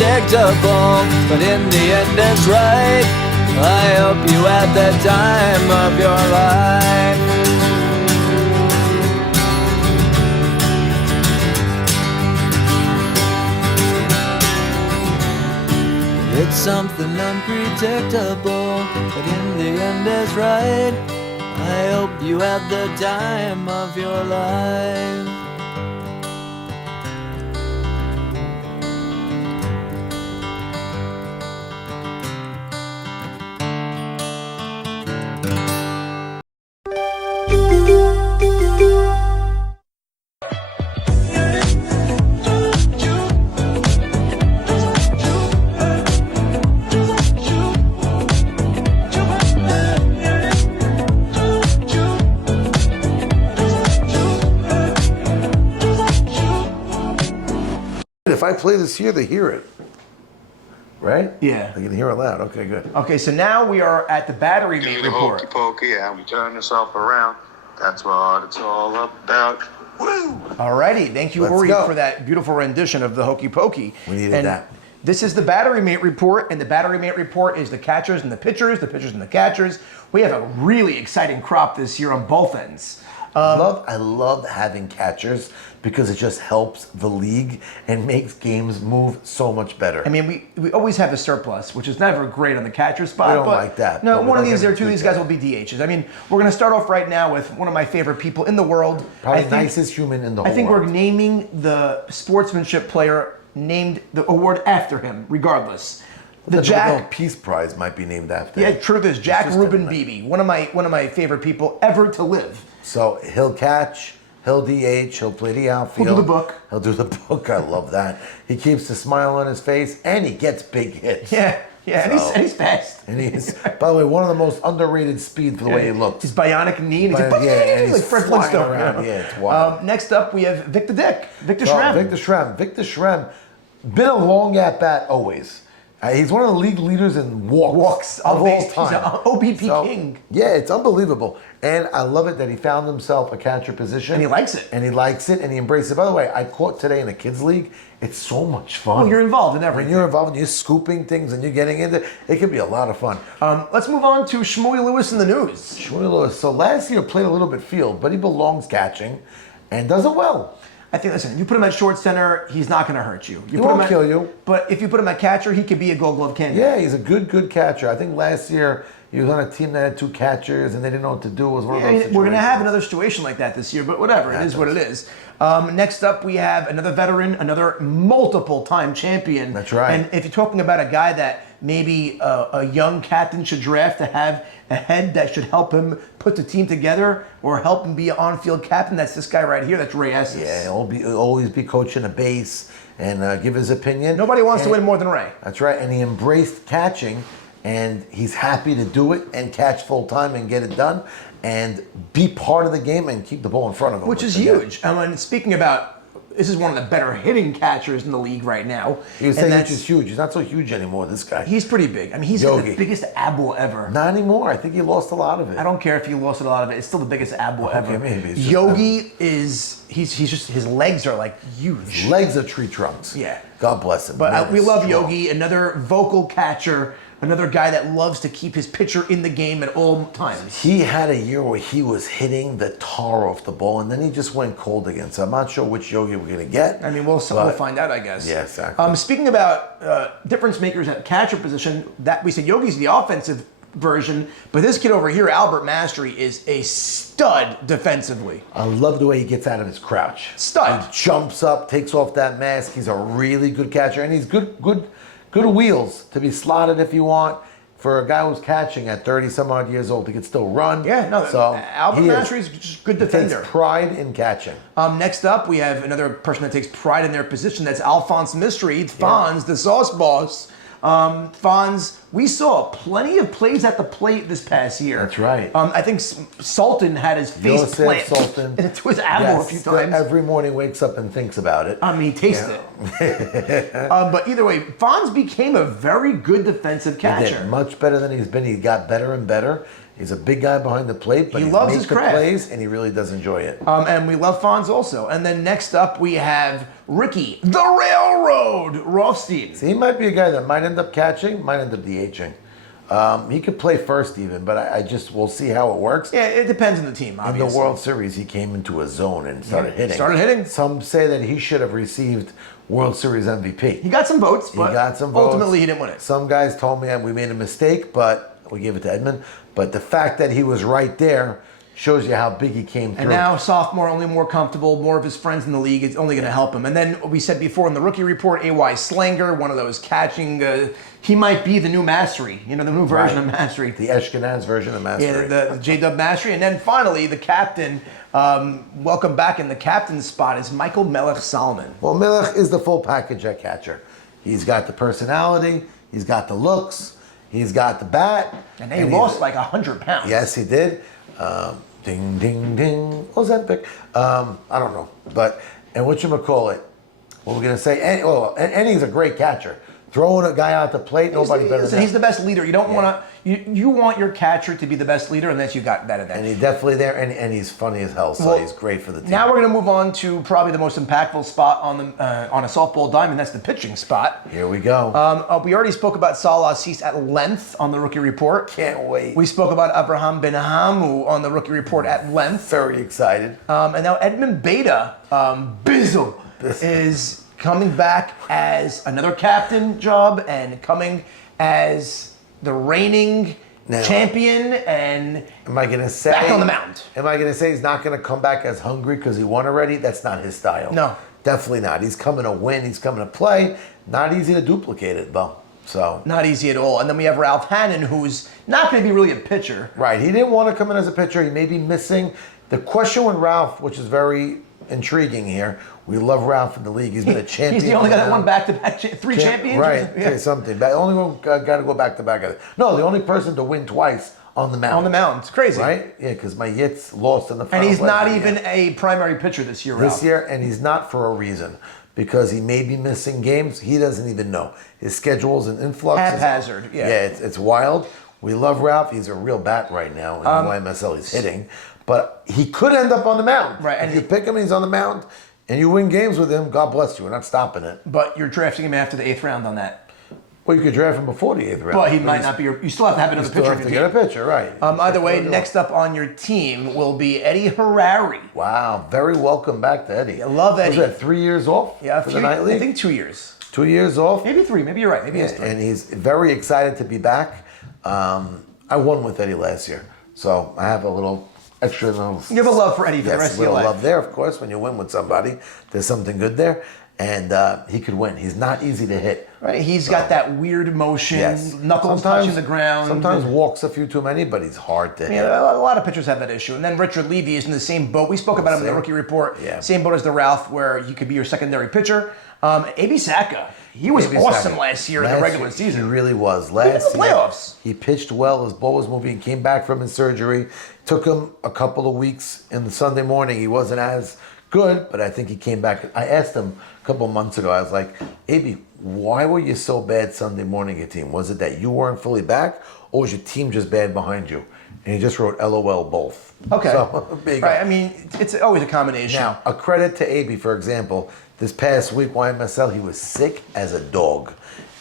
unpredictable, but in the end it's right. I hope you had the time of your life. It's something unpredictable, but in the end it's right. I hope you had the time of your life. If I play this here, they hear it. Right? Yeah. They can hear it loud. Okay, good. Okay, so now we are at the battery mate report. Hokey pokey, and we turn yourself around. That's what it's all about. Woo! Alrighty, thank you, Let's Ori, go. for that beautiful rendition of the Hokey Pokey. We needed and that. This is the battery mate report, and the battery mate report is the catchers and the pitchers and the catchers. We have a really exciting crop this year on both ends. I love having catchers because it just helps the league and makes games move so much better. I mean, we always have a surplus, which is never great on the catcher spot. We don't but like that, No, but we one of don't these get or two of good these guys guys. will be DHs. I mean, we're going to start off right now with one of my favorite people in the world. Probably I the think- nicest human in the whole I think world. we're naming the sportsmanship player named the award after him, regardless. The The Jack. Nobel Peace Prize might be named after Yeah, him. truth is Jack just Reuben a- Beebe, one of my favorite people ever to live. So he'll catch, he'll DH, he'll play the outfield. He'll do the book. He'll do the book. I love that. He keeps the smile on his face, and he gets big hits. Yeah, and, So- he's fast. And he's, by the way, one of the most underrated speed for the way he looks. His bionic knee, and he's But, yeah, and like he's Fred flying Flintstone. around. Yeah, it's wild. Next up, we have Victor Dick, Victor So, Schrem. Victor Schrem, been a long at bat always. He's one of the league leaders in walks of all He's time. an OBP king. Yeah, it's unbelievable. And I love it that he found himself a catcher position. And he likes it. And he likes it, and he embraces it. By the way, I caught today in a kids league. It's so much fun. Oh, you're involved in When everything. you're involved and you're scooping things and you're getting into it, it can be a lot of fun. Let's move on to Shmuel Lewis in the news. Shmuel Lewis, so last year played a little bit field, but he belongs catching and does it well. I think, listen, you put him at short center, he's not going to hurt you. He put won't him at, kill you. But if you put him at catcher, he could be a Gold Glove candidate. Yeah, he's a good catcher. I think last year he was on a team that had two catchers and they didn't know what to do. It was one of those Yeah, we're going to have situations. another situation like that this year, but whatever. It is what it Happens. is. Next up, we have another veteran, another multiple-time champion. That's right. And if you're talking about a guy that maybe a young captain should draft to have a head that should help him put the team together or help him be an on-field captain, that's this guy right here. That's Ray Estes. Yeah, he'll always be coaching a base and give his opinion. Nobody wants to And- win more than Ray. That's right, and he embraced catching, and he's happy to do it and catch full time and get it done and be part of the game and keep the ball in front of him. Which is again, huge. I mean, speaking about, this is one of the better hitting catchers in the league right now. He was And saying that's- he's huge. He's not so huge anymore, this guy. He's pretty big. I mean, he's got the Yogi. biggest abo ever. Not anymore. I think he lost a lot of it. I don't care if he lost a lot of it. It's still the biggest abo ever. maybe it's just Yogi is he's just his legs are like huge. His legs are tree trunks. Yeah. God bless him. But Man we is love strong. Yogi, another vocal catcher, another guy that loves to keep his pitcher in the game at all times. He had a year where he was hitting the tar off the ball, and then he just went cold again. So I'm not sure which Yogi we're going to get. I mean, we'll find out, I guess. Yeah, exactly. Speaking about difference makers at catcher position, that we said Yogi's the offensive version, but this kid over here, Albert Mastery, is a stud defensively. I love the way he gets out of his crouch. Stud. He jumps up, takes off that mask. He's a really good catcher, and he's good wheels to be slotted if you want. For a guy who's catching at 30 some odd years old, he could still run. Yeah, no, so Albert he Mastery is just a good He takes defender. pride in catching. Next up, we have another person that takes pride in their position. That's Alphonse Mystery, Fonz, the sauce boss. Fonz, we saw plenty of plays at the plate this past year. That's right. I think Sultan had his face Yosef plant Sultan. into his elbow a few times. Every morning wakes up and thinks about it. He tasted it. But either way, Fonz became a very good defensive He catcher. did much better than he's been. He got better and better. He's a big guy behind the plate, but He he loves makes his the craft. plays, and he really does enjoy it. And we love Fonz also. And then next up we have Ricky, the Railroad Rothstein. He might be a guy that might end up catching, might end up DHing. He could play first even, but I just we'll see how it works. Yeah, it depends on the team, In obviously. the World Series, he came into a zone and started hitting. Started hitting. Some say that he should have received World Series MVP. He got some votes, He but got some votes. ultimately he didn't win it. Some guys told me we made a mistake, but we gave it to Edmund. But the fact that he was right there shows you how big he came through. And now, sophomore, only more comfortable, more of his friends in the league. It's only going to help him. And then we said before in the rookie report, A.Y. Slanger, one of those catching. He might be the new Mastery, the new version of Mastery. the Ashkenaz version of Mastery. Yeah, the J-Dub Mastery. And then finally, the captain. Welcome back in the captain's spot is Michael Melech Solomon. Well, Millich is the full package at catcher. He's got the personality, he's got the looks, he's got the bat. And he he's- lost like 100 pounds. Yes, he did. Ding, ding, ding. What was that pick? I don't know. But, and whatchamacallit, what we're going to say, and he's a great catcher. Throwing a guy out the plate, nobody better than He's him. the best leader. You don't want to. You want your catcher to be the best leader, unless you got that in there. And he's definitely there, and he's funny as hell, so Well, he's great for the team. Now we're going to move on to probably the most impactful spot on a softball diamond. That's the pitching spot. Here we go. We already spoke about Salah Assis at length on the rookie report. Can't wait. We spoke about Abraham Ben Hamu on the rookie report at length. Very excited. And now Edmund Beta, Bizzle, is coming back as another captain job and coming as the reigning Now- champion and Am I going to say... back on the mound. Am I going to say he's not going to come back as hungry because he won already? That's not his style. No. Definitely not. He's coming to win. He's coming to play. Not easy to duplicate it, though. So... Not easy at all. And then we have Ralph Hannon, who's not going to be really a pitcher. Right. He didn't want to come in as a pitcher. He may be missing. The question with Ralph, which is very intriguing here, we love Ralph in the league. He's been a champion. He's the only guy that now. won back-to-back three champions. Right. Yeah. Say something. The only one got to go back to back. No, the only person to win twice on the mound. On the mound. It's crazy. Right? Yeah, because my Yitz lost in the And final. he's not play. even a primary pitcher this year, Ralph. This year, and he's not for a reason. Because he may be missing games. He doesn't even know. His schedule's an influx. Haphazard, yeah. Yeah, it's wild. We love Ralph. He's a real bat right now. In the YMSL, he's hitting. But he could end up on the mound. Right, and if you pick him, he's on the mound, and you win games with him, God bless you. We're not stopping it. But you're drafting him after the 8th round on that. Well, you could draft him before the 8th round. But he might not be you still have to have another You still pitcher have in to your get a team. pitcher, right. Either way, That's next up on your team will be Eddie Harari. Wow, very welcome back to Eddie. I love Eddie. Was that 3 years off Yeah, for the night league? I think 2 years. 2 years off? Maybe 3. Maybe you're right. Maybe it's 3. And he's very excited to be back. I won with Eddie last year, so I have a little extra little. You have a love for Eddie for the rest of your little life. love there, of course. When you win with somebody, there's something good there, and he could win. He's not easy to hit. Right? He's got that weird motion, Yes, knuckles touching the ground. Sometimes walks a few too many, but he's hard to hit. Yeah, a lot of pitchers have that issue. And then Richard Levy is in the same boat. We spoke about him in the rookie report. Yeah. Same boat as the Ralph, where he could be your secondary pitcher. A.B. Saka, he was Maybe awesome second. last year in the regular season. He really was. in Last the year, playoffs. he pitched well. His ball was moving. He came back from his surgery. Took him a couple of weeks. In the Sunday morning, he wasn't as good, but I think he came back. I asked him a couple of months ago. I was like, "AB, why were you so bad Sunday morning, your team? Was it that you weren't fully back, or was your team just bad behind you?" And he just wrote LOL both. Okay. So, big. Right. I mean, it's always a combination. Now, a credit to AB, for example. This past week, YMSL, he was sick as a dog.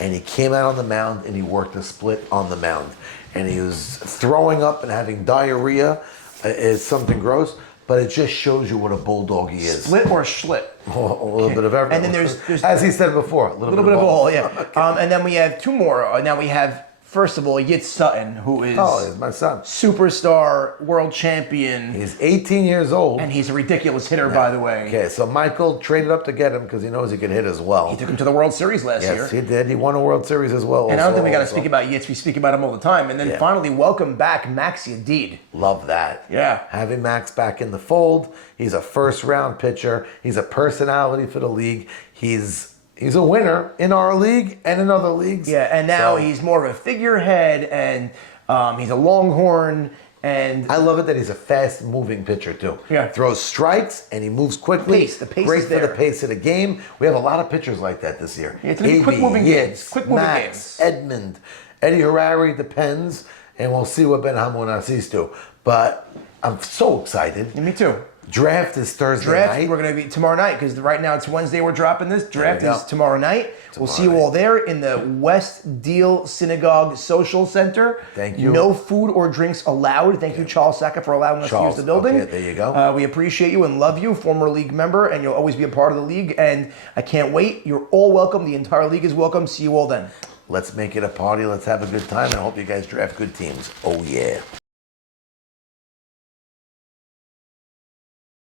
And he came out on the mound and he worked a split on the mound. And he was throwing up and having diarrhea. It's something gross, but it just shows you what a bulldog he is. Split or schlit? A little bit of everything. And then there's as he said before, a a little bit of all, yeah. And then we have 2 more. Now we have, first of all, Yitz Sutton, who is Oh, he's my son. superstar, world champion, He's 18 years old. and he's a ridiculous hitter, by the way. Okay, so Michael traded up to get him because he knows he can hit as well. He took him to the World Series last year. Yes, he did. He won a World Series as well. And I don't think we got to also. speak about Yitz. We speak about him all the time. And then Yeah. finally, welcome back Max Yadid. Love that. Yeah. Having Max back in the fold. He's a first round pitcher. He's a personality for the league. He's a winner in our league and in other leagues. Yeah, and now So, he's more of a figurehead, and he's a Longhorn, and I love it that he's a fast moving pitcher too. Yeah. Throws strikes and he moves quickly. The pace Great is for the there. pace of the game. We have a lot of pitchers like that this year. Yeah, it's gonna be AB, quick-moving Yitz, games. Quick-moving Max, games. Edmund, Eddie Harari depends. and we'll see what Ben Hamun sees to. But I'm so excited. Me too. Draft is Thursday Draft, night. we're going to be tomorrow night because right now it's Wednesday. We're dropping this. Draft There we is go. tomorrow night. We'll see you night. all there in the West Deal Synagogue Social Center. Thank you. No food or drinks allowed. Thank you, Charles Saka, for allowing us Charles, to use the building. okay, there you go. We appreciate you and love you, former league member, and you'll always be a part of the league. And I can't wait. You're all welcome. The entire league is welcome. See you all then. Let's make it a party. Let's have a good time. And I hope you guys draft good teams. Oh, yeah.